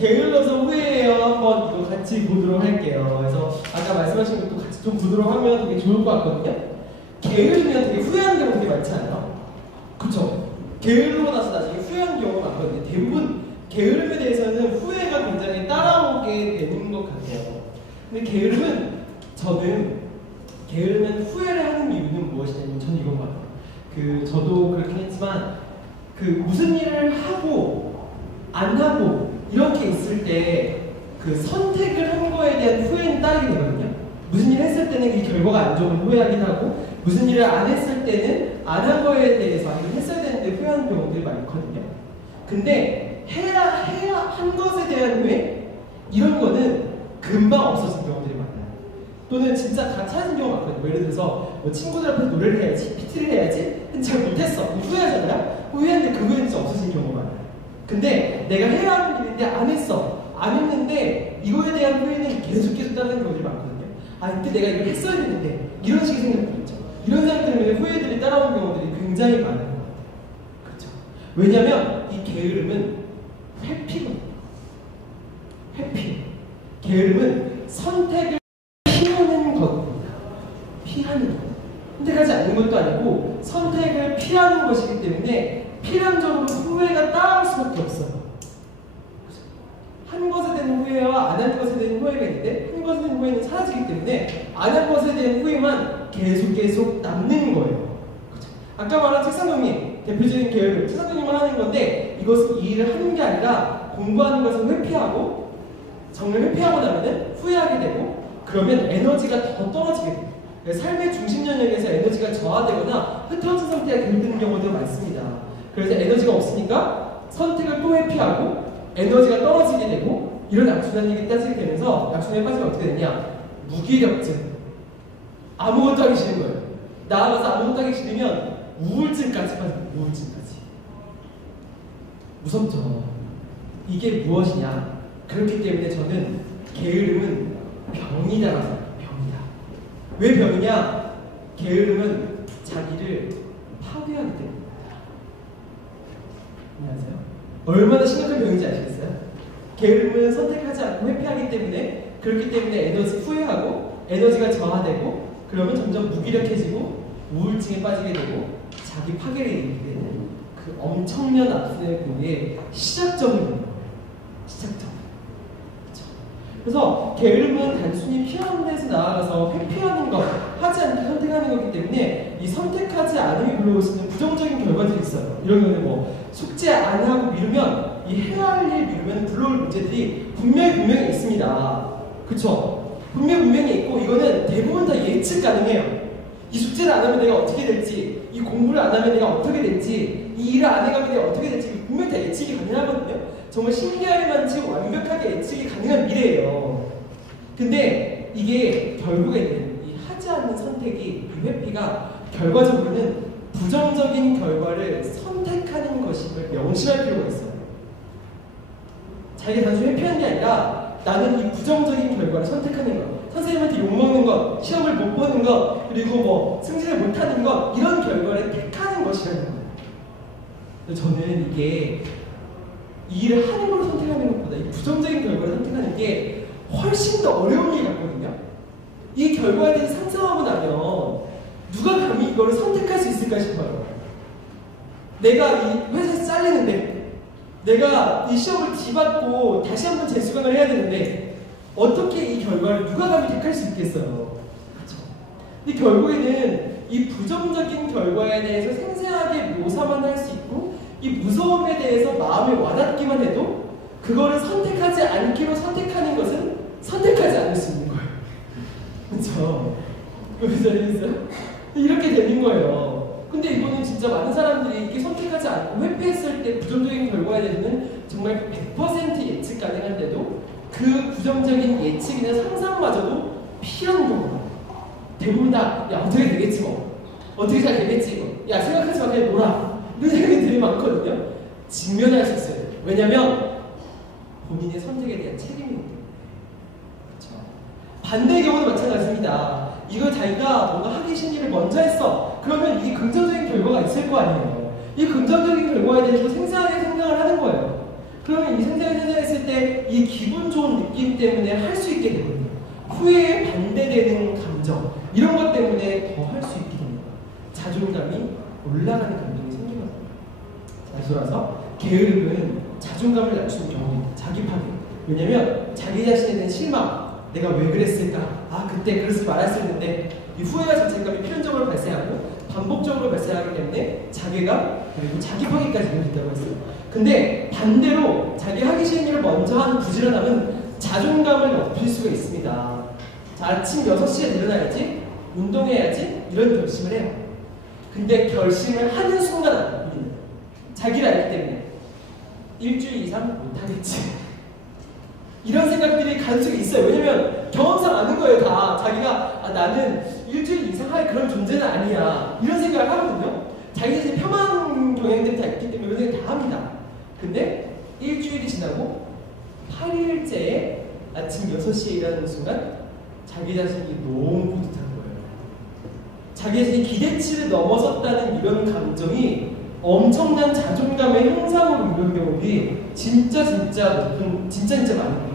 게을러서 후회해요. 한번 이거 같이 보도록 할게요. 그래서 아까 말씀하신 것도 같이 좀 보도록 하면 되게 좋을 것 같거든요. 게으르면 되게 후회하는 경우 되게 많지 않아요? 그쵸? 게으르고 나서 나중에 후회하는 경우가 많거든요. 대부분 게으름에 대해서는 후회가 굉장히 따라오게 되는 것 같아요. 근데 저는 게으르면 후회를 하는 이유는 무엇이냐면 저는 이건 같아요. 저도 그렇긴 했지만 무슨 일을 하고 안 하고 이렇게 있을 때 선택을 한 거에 대한 후회는 따르게 되거든요. 무슨 일을 했을 때는 이 결과가 안 좋으면 후회하긴 하고 무슨 일을 안 했을 때는 안 한 거에 대해서 이걸 했어야 되는데 후회하는 경우들이 많거든요. 근데 해야 한 것에 대한 후회? 이런 거는 금방 없어진 경우들이 많아요. 또는 진짜 다 찾은 경우가 많거든요. 예를 들어서 친구들 앞에서 노래를 해야지, PT를 해야지, 근데 잘 못했어. 후회하잖아요? 후회하는데 그 후회는 진짜 없어진 경우가 많아요. 근데 내가 해야 하는 일인데 안 했어. 안 했는데 이거에 대한 후회는 계속 따르는 경우들이 많거든요. 이때 내가 이걸 했어야 했는데 이런 식의 생각들이 있죠. 이런 생각 때문에 후회들이 따라오는 경우들이 굉장히 많은 것 같아요. 그렇죠? 왜냐하면 이 게으름은 회피거든요. 회피. 게으름은 선택을 피하는 것입니다. 피하는 것. 선택하지 않는 것도 아니고 선택을 피하는 것이기 때문에 필연적으로 후회가 따라올 수밖에 없어요. 한 것에 대한 후회와 안 한 것에 대한 후회가 있는데 한 것에 대한 후회는 사라지기 때문에 안 한 것에 대한 후회만 계속 남는 거예요. 그렇죠? 아까 말한 책상정리, 대표적인 계열은 책상정리만 하는 건데 이것은 이 일을 하는 게 아니라 공부하는 것을 회피하고 정말 회피하고 나면은 후회하게 되고 그러면 에너지가 더 떨어지게 돼요. 삶의 중심 영역에서 에너지가 저하되거나 흩어진 상태가 되는 경우도 많습니다. 그래서 에너지가 없으니까 선택을 또 회피하고 에너지가 떨어지게 되고 이런 악순환이 따지게 되면서 악순환에 빠지면 어떻게 되냐? 무기력증. 아무것도 하기 싫은 거예요. 나아가서 아무것도 하기 싫으면 우울증까지 빠집니다. 우울증까지. 무섭죠? 이게 무엇이냐? 그렇기 때문에 저는 게으름은 병이다라고 생각해요. 병이다. 왜 병이냐? 게으름은 자기를 파괴하기 때문입니다. 안녕하세요. 얼마나 심각한 병인지 아시겠어요? 게으름은 선택하지 않고 회피하기 때문에 그렇기 때문에 에너지 후회하고 에너지가 저하되고 그러면 점점 무기력해지고 우울증에 빠지게 되고 자기 파괴를 일으키게 되는 그 엄청난 악순환의 공의 시작점인 거예요. 시작점. 그렇죠? 그래서 게으름은 단순히 피하는 데서 나아가서 회피하는 것, 하지 않게 선택하는 거기 때문에 이 선택하지 않음이 불러올 수 있는 부정적인 결과들이 있어요. 이런 경우는 숙제 안 하고 미루면 이 해야 할 일 미루면 불러올 문제들이 분명히 있습니다. 그쵸? 분명히 있고 이거는 대부분 다 예측 가능해요. 이 숙제를 안 하면 내가 어떻게 될지, 이 공부를 안 하면 내가 어떻게 될지, 이 일을 안 해가면 내가 어떻게 될지 분명히 다 예측이 가능하거든요. 정말 신기할 만치 완벽하게 예측이 가능한 미래예요. 근데 이게 결국에는 이 하지 않는 선택이, 이 회피가 결과적으로는 부정적인 결과를 선택하는 것임을 명심할 필요가 있어요. 자기가 단순히 회피하는 게 아니라 나는 이 부정적인 결과를 선택하는 것, 선생님한테 욕먹는 것, 시험을 못 보는 것, 그리고 승진을 못하는 것, 이런 결과를 택하는 것이라는 거예요. 저는 이게 이 일을 하는 걸 선택하는 것보다 이 부정적인 결과를 선택하는 게 훨씬 더 어려운 일 같거든요. 이 결과에 대해서 상상하고 나면 누가 감히 이거를 선택할 수 있을까 싶어요. 내가 이 회사에서 잘리는데, 내가 이 시험을 뒤받고 다시 한번 재수강을 해야 되는데 어떻게 이 결과를 누가 감히 택할 수 있겠어요? 그렇죠? 근데 결국에는 이 부정적인 결과에 대해서 생생하게 묘사만 할 수 있고 이 무서움에 대해서 마음에 와닿기만 해도 그거를 선택하지 않기로 선택하는 것은 선택하지 않을 수 있는 거예요. 그렇죠? 무슨 소리겠어요? 이렇게 되는 거예요. 근데 이거는 진짜 많은 사람들이 이게 선택하지 않고 회피했을 때 부정적인 결과에 대해서는 정말 100% 예측 가능한데도 그 부정적인 예측이나 상상마저도 필요한 경우가 대부분 다 야 어떻게 되겠지 뭐 어떻게 잘 되겠지 뭐 야 생각하지 마 그냥 놀아 이런 생각이 되게 많거든요. 직면할 수 있어요. 왜냐면 본인의 선택에 대한 책임이기 때문에. 그렇죠? 반대의 경우도 마찬가지입니다. 이거 자기가 뭔가 하기 싫은 일을 먼저 했어. 그러면 이게 긍정적인 결과가 있을 거 아니에요. 이 긍정적인 결과에 대해서 생생하게 생각을 하는 거예요. 그러면 이 성장했을 때 이 기분 좋은 느낌 때문에 할 수 있게 되거든요. 후회에 반대되는 감정 이런 것 때문에 더 할 수 있게 됩니다. 자존감이 올라가는 감정이 생기거든요. 자, 돌아서 게으름은 자존감을 낮추는 경우입니다. 자기 파괴. 왜냐면 자기 자신에 대한 실망, 내가 왜 그랬을까? 아, 그때 그래서 말했었는데 이 후회와 자책감이 필연적으로 발생하고 반복적으로 발생하기 때문에 자괴감 그리고 자기 파괴까지 이어진다고 했어요. 근데 반대로 자기 하기 싫은 일을 먼저 하는 부지런함은 자존감을 높일 수가 있습니다. 자, 아침 6시에 일어나야지, 운동해야지 이런 결심을 해요. 근데 결심을 하는 순간 우리는 자기를 알기 때문에 일주일 이상 못하겠지 이런 생각들이 가능성이 있어요. 왜냐면 경험상 아는 거예요. 다 자기가 나는 일주일 이상 할 그런 존재는 아니야 이런 생각을 하거든요. 자기 자신의 폄하한 경향들이 다 있기 때문에 이런 생각 다 합니다. 근데 일주일이 지나고 8일째에 아침 6시에 일어나는 순간 자기 자신이 너무 뿌듯한 거예요. 자기 자신이 기대치를 넘어섰다는 이런 감정이 엄청난 자존감의 향상으로 이루는 경우들이 진짜 많은 것 같아요.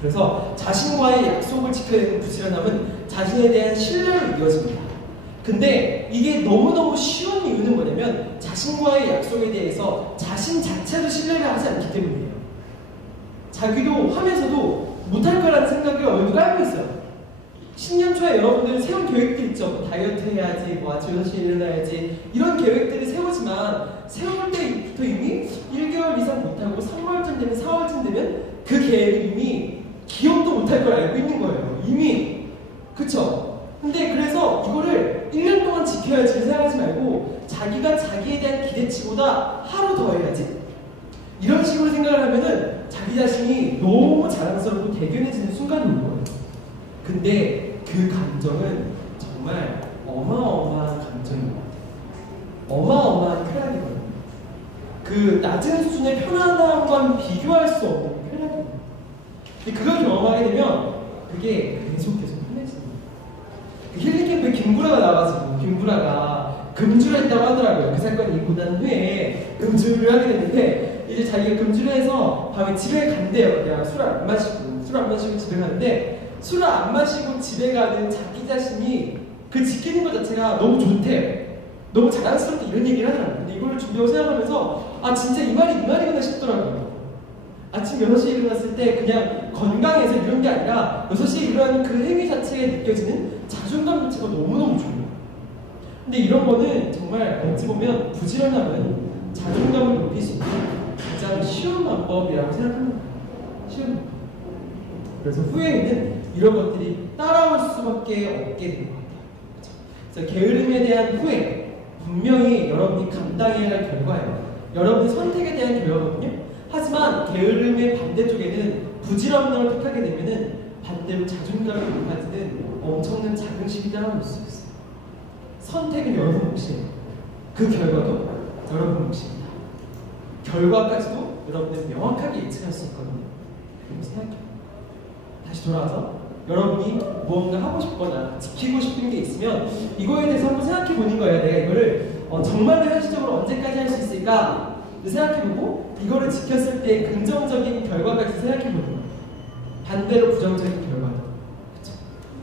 그래서 자신과의 약속을 지켜야 되는 부지런함은 자신에 대한 신뢰로 이어집니다. 근데 이게 너무너무 쉬운 이유는 뭐냐면 자신과의 약속에 대해서 자신 자체도 신뢰를 하지 않기 때문이에요. 자기도 하면서도 못할 거라는 생각을 어느 정도 깔고 있어요. 신년 초에 여러분들 세운 계획들 있죠. 뭐 다이어트 해야지, 뭐 아침 6시에 일어나야지 이런 계획들이 세우지만 세울 때부터 이미 1개월 이상 못하고 3월쯤 되면 4월쯤 되면 그 계획이 이미 기억도 못할 걸 알고 있는 거예요. 이미. 그쵸? 근데 그래서 이거를 1년 동안 지켜야지 생각하지 말고 자기가 자기에 대한 기대치보다 하루 더 해야지 이런 식으로 생각을 하면은 자기 자신이 너무 자랑스럽고 대견해지는 순간이 오는 거예요. 근데 그 감정은 정말 어마어마한 감정인 것 같아요. 어마어마한 쾌락이거든요. 그 낮은 수준의 편안함과 비교할 수 없는 쾌락이거든요. 그걸 경험하게 되면 그게 계속 편해집니다. 힐링 캠프에 김구라가 나와가지고 김구라가 금주를 했다고 하더라고요. 그 사건이 있고 난 후에 금주를 하게 됐는데 이제 자기가 금주를 해서 밤에 집에 간대요. 그냥 술을 안 마시고 집에 가는데 술을 안 마시고 집에 가는 자기 자신이 그 지키는 것 자체가 너무 좋대요. 너무 자랑스럽게 이런 얘기를 하더라고요. 근데 이걸 준비하고 생각하면서 아 진짜 이 말이구나 싶더라고요. 아침 6시에 일어났을 때 그냥 건강해서 이런 게 아니라 6시에 일어나는 그 행위 자체에 느껴지는 자존감 자체가 너무너무 좋아요. 근데 이런 거는 정말 어찌 보면 부지런함은 자존감을 높일 수 있는 가장 쉬운 방법이라고 생각합니다. 쉬운. 그래서 후회에는 이런 것들이 따라올 수밖에 없게 되는 것 같아요. 그래서 게으름에 대한 후회 분명히 여러분이 감당해야 할 결과예요. 여러분의 선택에 대한 결과거든요. 하지만 게으름의 반대쪽에는 부지런함을 택하게 되면은 반대로 자존감이 높아지는 엄청난 자긍심이 따라올 수 있어요. 선택은 여러분 몫이에요. 그 결과도 여러분 몫입니다. 결과까지도 여러분은 명확하게 예측할 수 있거든요. 그럼 생각해요. 다시 돌아와서 여러분이 무언가 하고 싶거나 지키고 싶은 게 있으면 이거에 대해서 한번 생각해 보는 거예요. 내가 이거를 정말로 현실적으로 언제까지 할 수 있을까? 생각해보고 이거를 지켰을 때 긍정적인 결과까지 생각해보는 거예요. 반대로 부정적인 결과도. 그쵸?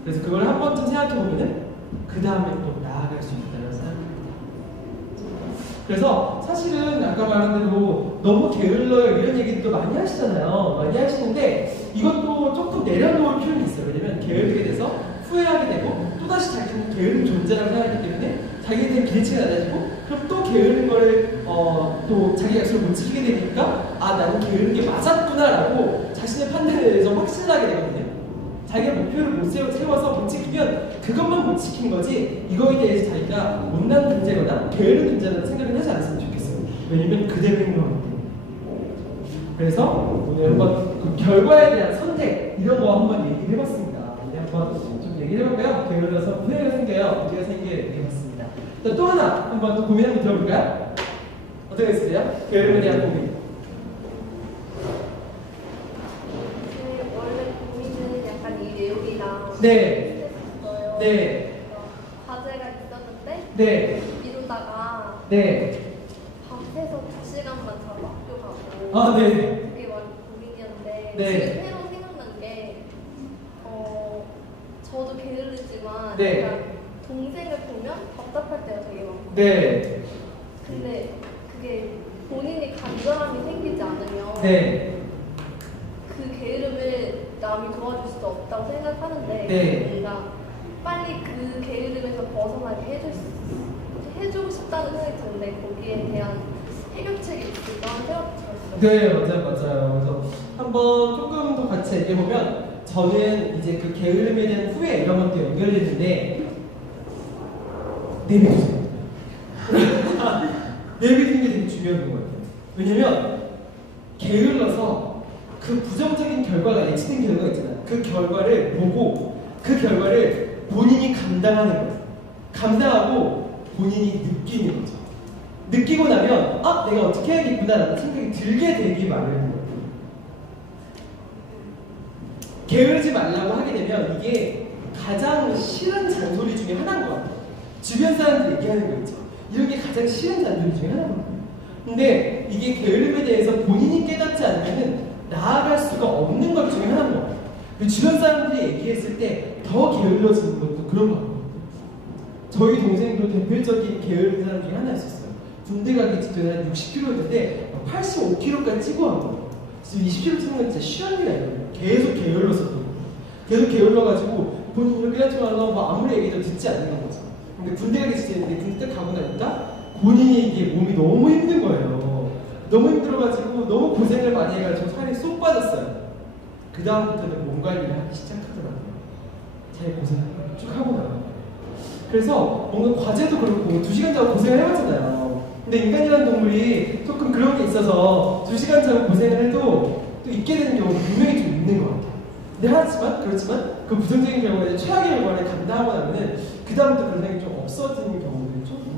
그래서 그걸 한 번쯤 생각해보면은 그 다음에 또 나아갈 수 있다는 생각합니다. 그래서 사실은 아까 말한 대로 너무 게을러요 이런 얘기도 많이 하시잖아요. 많이 하시는데 이것도 조금 내려놓을 필요는 있어요. 왜냐면 게으르게 돼서 후회하게 되고 또다시 자기는 게으른 존재라고 생각하기 때문에 자기에 대한 기대치가 낮아지고 그럼 또 게으른 거를 또 자기 약속을 못 지키게 되니까 아 나는 게으른 게 맞았구나 라고 자신의 판단에 대해서 확신하게 되거든요. 자기가 목표를 못 세워서 못 지키면 그것만 못 지킨 거지 이거에 대해서 자기가 못난 존재거나 게으른 존재라는 생각을 하지 않았으면 좋겠어요. 왜냐면 그대로 행동하기 때문에. 그래서 오늘 한번 그 결과에 대한 선택 이런 거 한번 얘기를 해봤습니다. 이제 한번 좀 얘기를 해볼까요? 게을러서 후회가 생겨요. 문제가 생겨요. 이렇게 해봤습니다. 또 하나 한번 또 고민 한번 들어볼까요? 어떻게 했어요? 게으름에 대한 고민. 원래 고민은 약간 이 내용이랑 네. 비슷했어요. 네. 과제가 있었는데 네. 미루다가 네. 밤새서 2시간만 자고 학교 가고 아, 네. 그게 많이 고민이었는데 네. 지금 새로 생각난 게 저도 게으르지만 네. 약간 동생을 보면 답답할 때가 되게 많고 네. 근데 그게 본인이 간절함이 생기지 않으면 네. 그 게으름을 남이 도와줄 수도 없다고 생각하는데 네. 뭔가 빨리 그 게으름에서 벗어나게 해주고 싶다는 생각이 드는데 거기에 대한 해결책이 있을까 하는 생각도 들었어요. 네, 맞아요. 그래서 한번 조금 더 같이 얘기해보면 저는 이제 그 게으름에 대한 후회 이런 것도 연결됐는데 내비두세요. 내비두는 게 되게 중요한 것 같아요. 왜냐면 게을러서 그 부정적인 결과가 예측된 결과가 있잖아요. 그 결과를 보고 그 결과를 본인이 감당하는 거예요. 감당하고 본인이 느끼는 거죠. 느끼고 나면 아 내가 어떻게 해야겠구나라는 생각이 들게 되기 마련인 거예요. 게으르지 말라고 하게 되면 이게 가장 싫은 잔소리 중에 하나인 것 같아요. 주변 사람들 얘기하는 거 있죠. 이런 게 가장 싫은 잔소리 중에 하나인 것 같아요. 근데 이게 게으름에 대해서 본인이 깨닫지 않으면 나아갈 수가 없는 것 중에 하나인 것 같아요. 주변 사람들이 얘기했을 때 더 게을러지는 것도 그런 것 같아요. 저희 동생도 대표적인 게으른 사람 중에 하나였었어요. 군대 가기 직전에 한 60kg였는데 85kg까지 찌고 한 거예요. 지금 20kg 찌는 건 진짜 쉬운 일이 아니에요. 계속 게을렀었던 거예요. 계속 게을러가지고 본인 이렇게 하지만 뭐 아무리 얘기도 듣지 않는 거죠. 근데 군대 가기 직전인데 군대 가고 나니까 본인이 이게 몸이 너무 힘든 거예요. 너무 힘들어가지고 너무 고생을 많이 해가지고 살이 쏙 빠졌어요. 그 다음부터는 몸 관리를 하기 시작하더라고요. 잘 고생을 쭉 하고 나가요. 그래서 뭔가 과제도 그렇고 2시간 자고 고생을 해봤잖아요. 근데 인간이라는 동물이 조금 그런 게 있어서 2시간 자고 고생을 해도 또 있게 되는 경우가 분명히 좀 있는 것 같아요. 근데 그렇지만 그 부정적인 결과에 최악의 결과를 감당하고 나면은 그 다음부터 그런 생각이 좀 없어지는 경우들이 좀